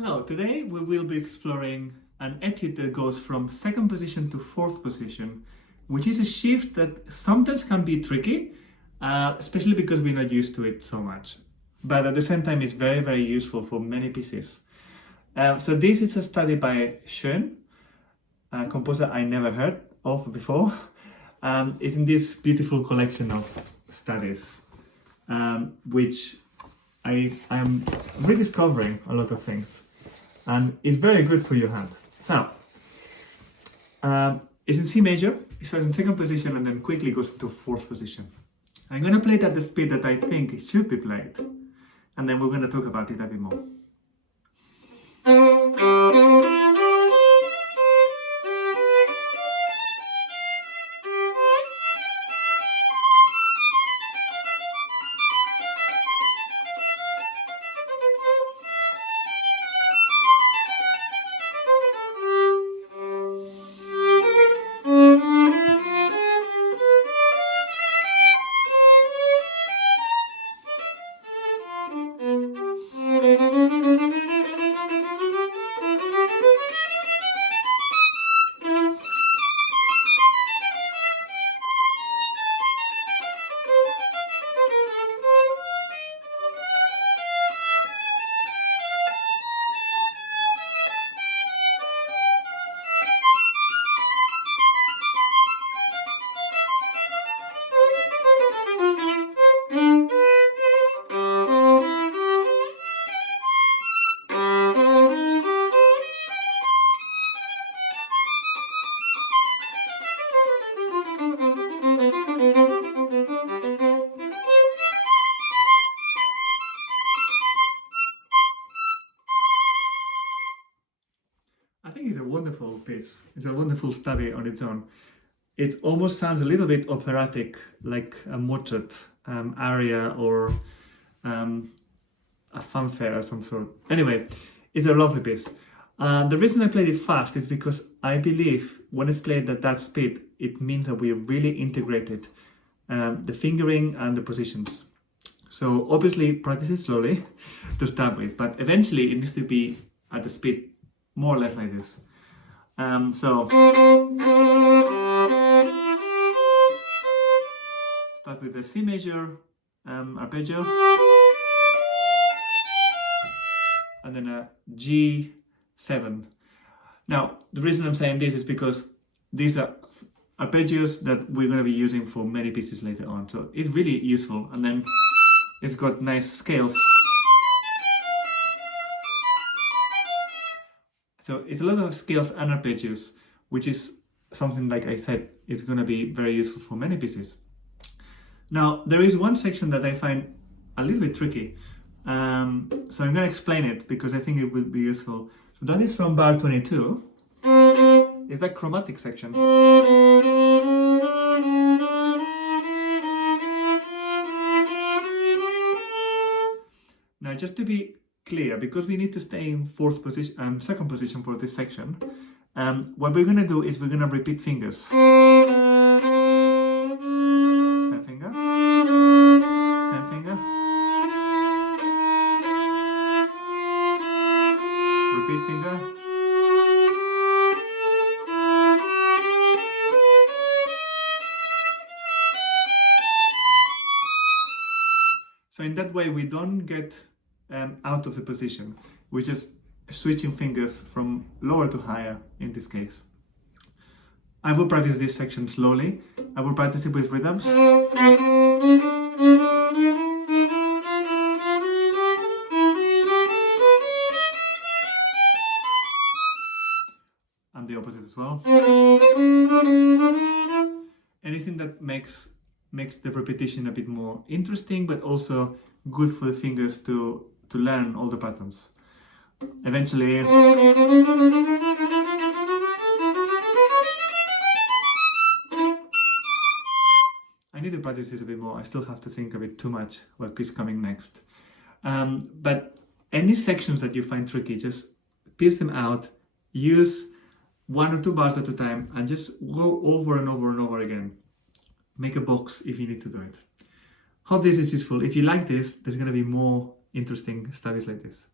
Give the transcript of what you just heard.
Hello, today we will be exploring an etude that goes from second position to fourth position, which is a shift that sometimes can be tricky, especially because we're not used to it so much. But at the same time, it's very, very useful for many pieces. So this is a study by Schoen, a composer I never heard of before. It's in this beautiful collection of studies, which I am rediscovering a lot of things. And it's very good for your hand. So, it's in C major, it starts in second position and then quickly goes into fourth position. I'm going to play it at the speed that I think it should be played, and then we're going to talk about it a bit more. I think it's a wonderful piece. It's a wonderful study on its own. It almost sounds a little bit operatic, like a Mozart aria or a fanfare of some sort. Anyway, it's a lovely piece. The reason I played it fast is because I believe when it's played at that speed, it means that we really integrated the fingering and the positions. So obviously practice it slowly to start with, but eventually it needs to be at the speed more or less like this. So start with the C major arpeggio, and then a G7. Now, the reason I'm saying this is because these are arpeggios that we're going to be using for many pieces later on. So it's really useful, and then it's got nice scales. So it's a lot of scales and arpeggios, which is something, like I said, is going to be very useful for many pieces. Now, there is one section that I find a little bit tricky. So I'm going to explain it because I think it will be useful. So that is from bar 22. It's that chromatic section. Now, just to be clear, because we need to stay in fourth position, second position for this section, what we're going to do is we're going to repeat fingers. Same finger, same finger, repeat finger, so in that way we don't get out of the position. We're just switching fingers from lower to higher in this case. I will practice this section slowly. I will practice it with rhythms. And the opposite as well. Anything that makes the repetition a bit more interesting, but also good for the fingers to learn all the patterns. Eventually, I need to practice this a bit more. I still have to think a bit too much what is coming next. But any sections that you find tricky, just piece them out, use 1 or 2 bars at a time, and just go over and over and over again. Make a box if you need to do it. Hope this is useful. If you like this, there's going to be more interesting studies like this.